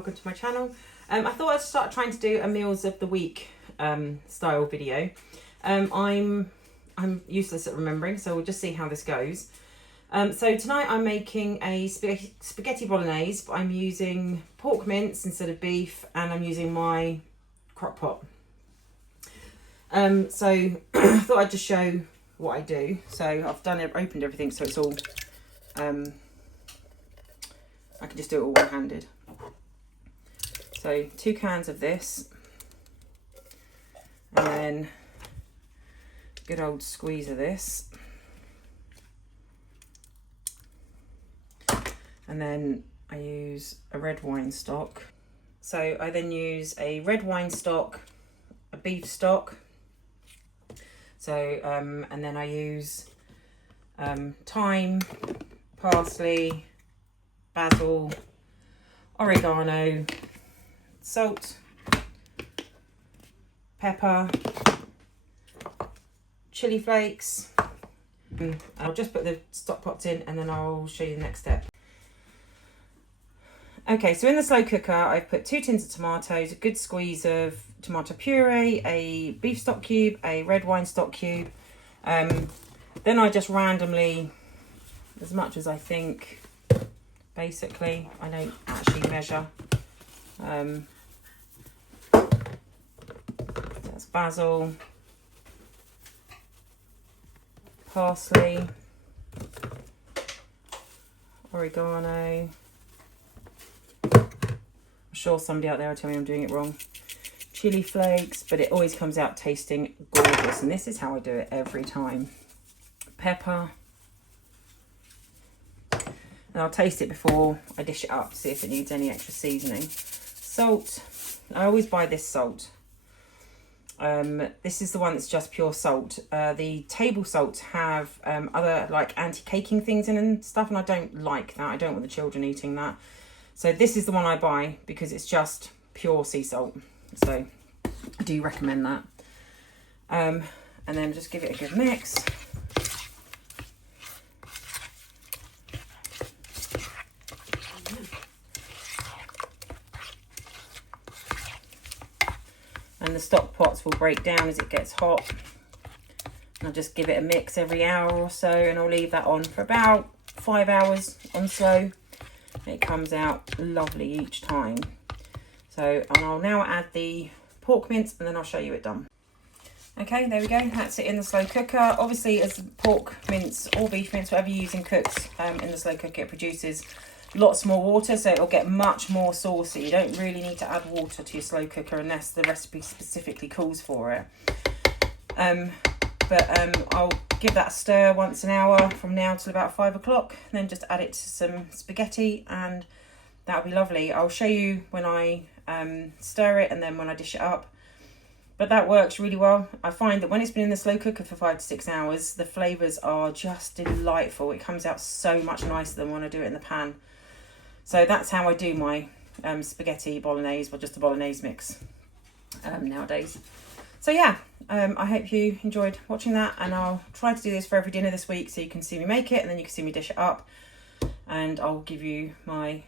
welcome to my channel. I thought I'd start trying to do a meals of the week style video. I'm useless at remembering, so we'll just see how this goes. So tonight I'm making a spaghetti bolognese, but I'm using pork mince instead of beef, and I'm using my crock pot. So I thought I'd just show what I do. So I've opened everything, so it's all I can just do it all one-handed. So 2 cans of this, and then good old squeeze of this, and then I use a red wine stock. So I then use a red wine stock, a beef stock. So and then I use thyme, parsley, basil, oregano, salt, pepper, chili flakes. I'll just put the stock pots in and then I'll show you the next step. Okay, so in the slow cooker I've put 2 tins of tomatoes, a good squeeze of tomato puree, a beef stock cube, a red wine stock cube. Then I just randomly, as much as I think, basically, I don't actually measure. That's basil, parsley, oregano. I'm sure somebody out there will tell me I'm doing it wrong. Chili flakes, but it always comes out tasting gorgeous, and this is how I do it every time. Pepper. And I'll taste it before I dish it up to see if it needs any extra seasoning. Salt. I always buy this salt. This is the one that's just pure salt. The table salts have other like anti-caking things in and stuff, and I don't like that. I don't want the children eating that. So this is the one I buy because it's just pure sea salt. So I do recommend that. And then just give it a good mix. And the stock pots will break down as it gets hot. I'll just give it a mix every hour or so, and I'll leave that on for about 5 hours on slow. It comes out lovely each time. So, and I'll now add the pork mince, and then I'll show you it done. Okay, there we go. That's it in the slow cooker. Obviously, as pork mince or beef mince, whatever you're using, cooks in the slow cooker, it produces lots more water, so it'll get much more saucy. You don't really need to add water to your slow cooker unless the recipe specifically calls for it. I'll give that a stir once an hour from now till about 5 o'clock, then just add it to some spaghetti, and that'll be lovely. I'll show you when I stir it and then when I dish it up. But that works really well. I find that when it's been in the slow cooker for 5 to 6 hours, the flavours are just delightful. It comes out so much nicer than when I do it in the pan. So that's how I do my spaghetti bolognese, or just a bolognese mix nowadays. So yeah, I hope you enjoyed watching that, and I'll try to do this for every dinner this week so you can see me make it, and then you can see me dish it up, and I'll give you my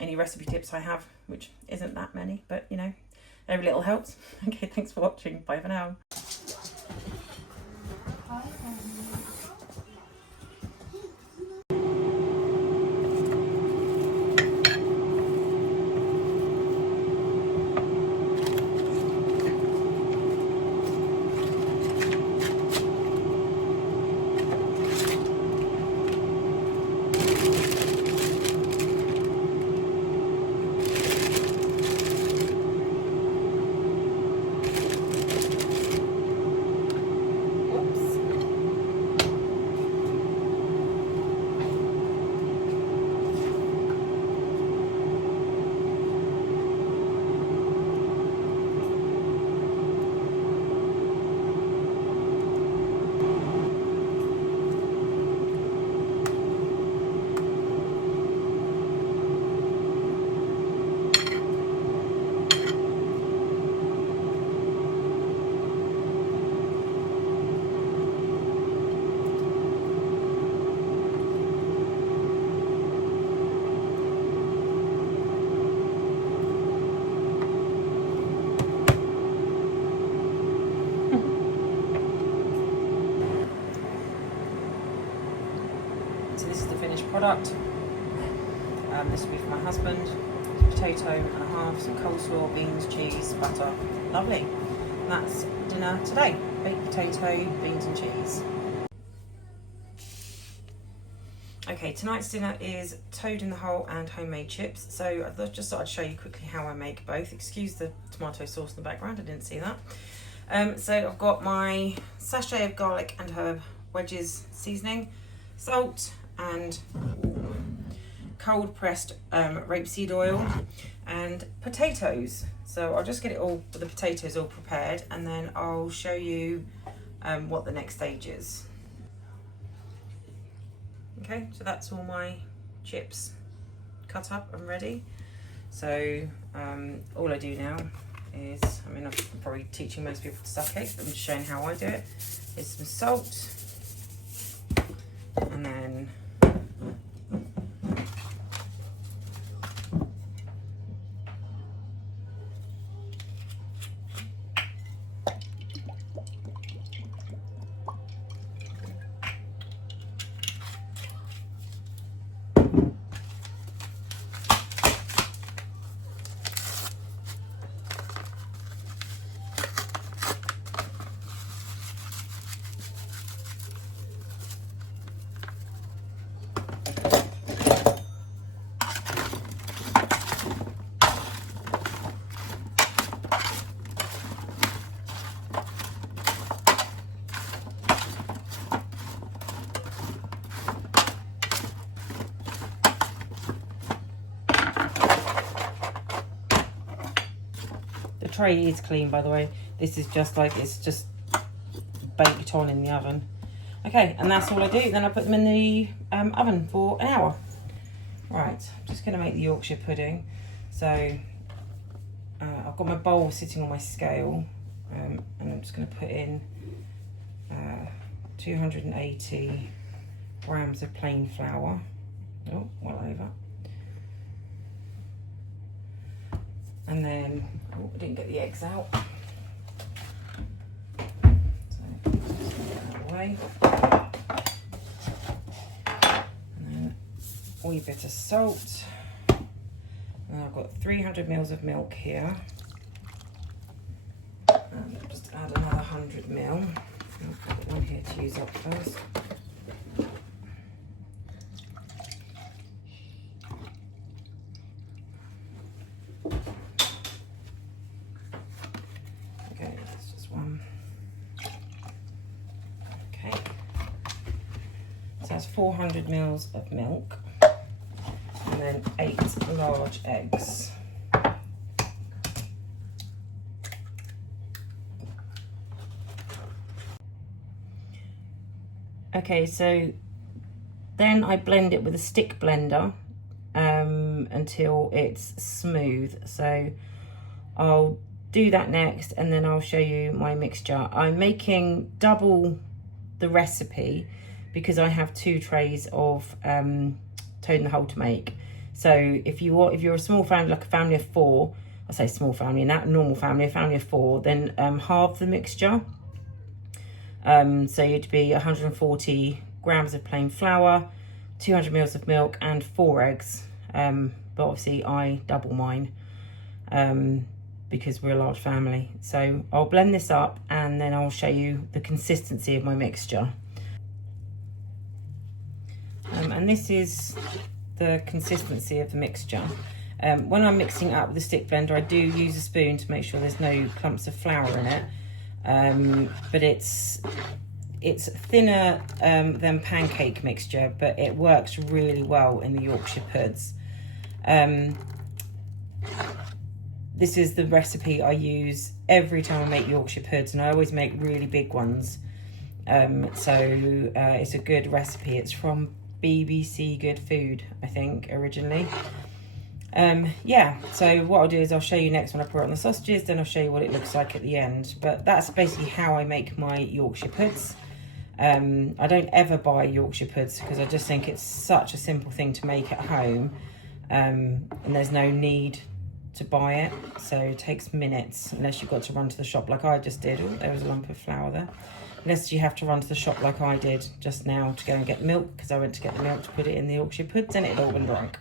any recipe tips I have, which isn't that many, but you know, every little helps. Okay, thanks for watching. Bye for now. product. This will be for my husband. Potato and a half, some coleslaw, beans, cheese, butter. Lovely. And that's dinner today. Baked potato, beans and cheese. Okay, tonight's dinner is toad in the hole and homemade chips. So I just thought I'd show you quickly how I make both. Excuse the tomato sauce in the background, I didn't see that. So I've got my sachet of garlic and herb wedges seasoning, salt and cold pressed rapeseed oil and potatoes. So I'll just get it all, the potatoes all prepared, and then I'll show you what the next stage is. Okay, so that's all my chips cut up and ready. So all I do now is, I mean, I'm probably teaching most people to suck eggs, but I'm just showing how I do it. Is some salt, and then the tray is clean, by the way. This is just like, it's just baked on in the oven. Okay, and that's all I do. Then I put them in the oven for an hour. Right, I'm just going to make the Yorkshire pudding. So I've got my bowl sitting on my scale, and I'm just going to put in 280 grams of plain flour. Oh, well over. And then, oh, I didn't get the eggs out. So just get that out of the way. And then a wee bit of salt. And I've got 300 mils of milk here. And I'll just add another 100 mil. I'll put one here to use up first. Okay, so that's 400 mils of milk, and then 8 large eggs. Okay, so then I blend it with a stick blender until it's smooth. So I'll do that next, and then I'll show you my mixture. I'm making double the recipe because I have 2 trays of toad in the hole to make. So if you're a small family, like a family of 4, I say small family, not normal family, a family of 4, then halve the mixture. So it'd be 140 grams of plain flour, 200 mils of milk, and 4 eggs. But obviously I double mine because we're a large family. So I'll blend this up, and then I'll show you the consistency of my mixture. And this is the consistency of the mixture. When I'm mixing it up with the stick blender, I do use a spoon to make sure there's no clumps of flour in it. But it's thinner than pancake mixture, but it works really well in the Yorkshire puds. This is the recipe I use every time I make Yorkshire puds, and I always make really big ones. So it's a good recipe. It's from BBC Good Food, I think, originally. Yeah, so what I'll do is I'll show you next when I put it on the sausages, then I'll show you what it looks like at the end. But that's basically how I make my Yorkshire puds. I don't ever buy Yorkshire puds because I just think it's such a simple thing to make at home, and there's no need to buy it, so it takes minutes unless you've got to run to the shop like I just did. Oh, there was a lump of flour there. Unless you have to run to the shop like I did just now to go and get milk, because I went to get the milk to put it in the Yorkshire puds and it had all been drunk.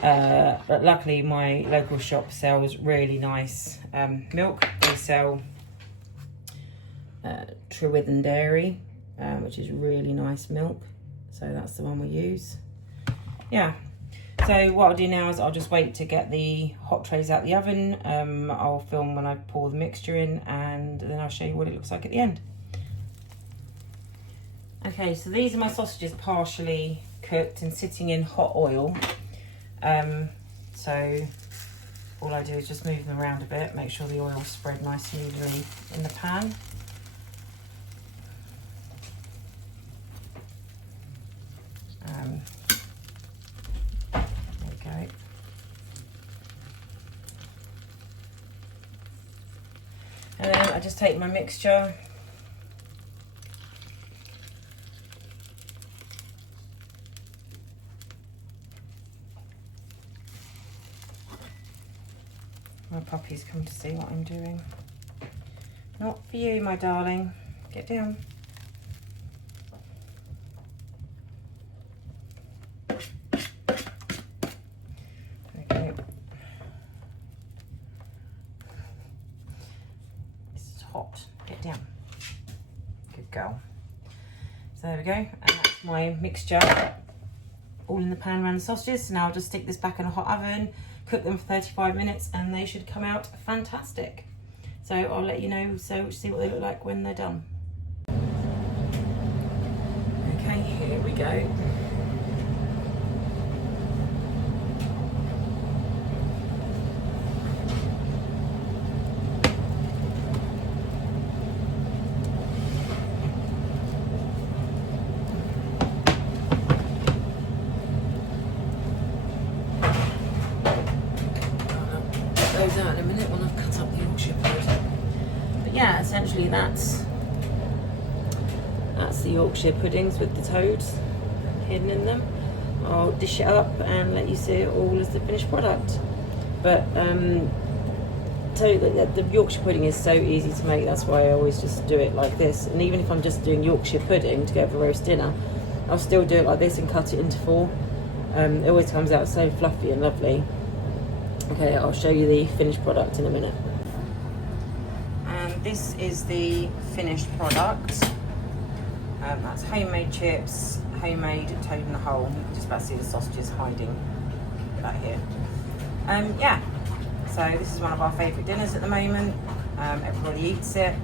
But luckily my local shop sells really nice milk. They sell Trewithen Dairy, which is really nice milk, so that's the one we use. Yeah, so what I'll do now is I'll just wait to get the hot trays out the oven. I'll film when I pour the mixture in, and then I'll show you what it looks like at the end. Okay, so these are my sausages partially cooked and sitting in hot oil. So all I do is just move them around a bit, make sure the oil's spread nice and evenly in the pan. There we go. And then I just take my mixture, my puppies come to see what I'm doing. Not for you, my darling. Get down. Okay. This is hot. Get down. Good girl. So there we go. And that's my mixture all in the pan around the sausages. So now I'll just stick this back in a hot oven, cook them for 35 minutes, and they should come out fantastic. So I'll let you know, so see what they look like when they're done. Okay, here we go. Those out in a minute when I've cut up the Yorkshire pudding. But yeah, essentially that's the Yorkshire puddings with the toads hidden in them. I'll dish it up and let you see it all as the finished product. But the Yorkshire pudding is so easy to make, that's why I always just do it like this. And even if I'm just doing Yorkshire pudding to go for roast dinner, I'll still do it like this and cut it into 4. It always comes out so fluffy and lovely. Okay, I'll show you the finished product in a minute. And this is the finished product. That's homemade chips, homemade toad in the hole. You can just about see the sausages hiding back here. Yeah, so this is one of our favourite dinners at the moment. Everybody eats it,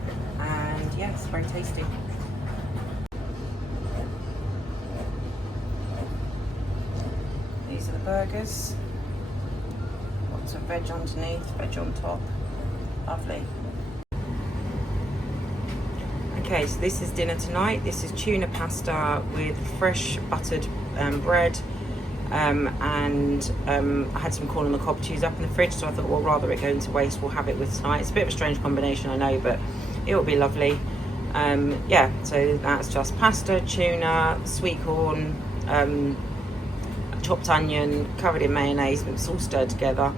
and yeah, it's very tasty. These are the burgers. Lots of veg underneath, veg on top. Lovely. Okay, so this is dinner tonight. This is tuna pasta with fresh buttered bread, and I had some corn on the cob cheese up in the fridge, so I thought, well, rather it going to waste, we'll have it with tonight. It's a bit of a strange combination, I know, but it will be lovely. Yeah, so that's just pasta, tuna, sweet corn, chopped onion, covered in mayonnaise, but it's all stirred together,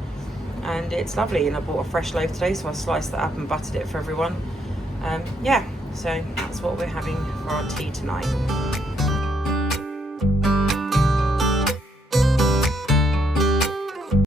and it's lovely. And I bought a fresh loaf today, so I sliced that up and buttered it for everyone. Yeah, so that's what we're having for our tea tonight.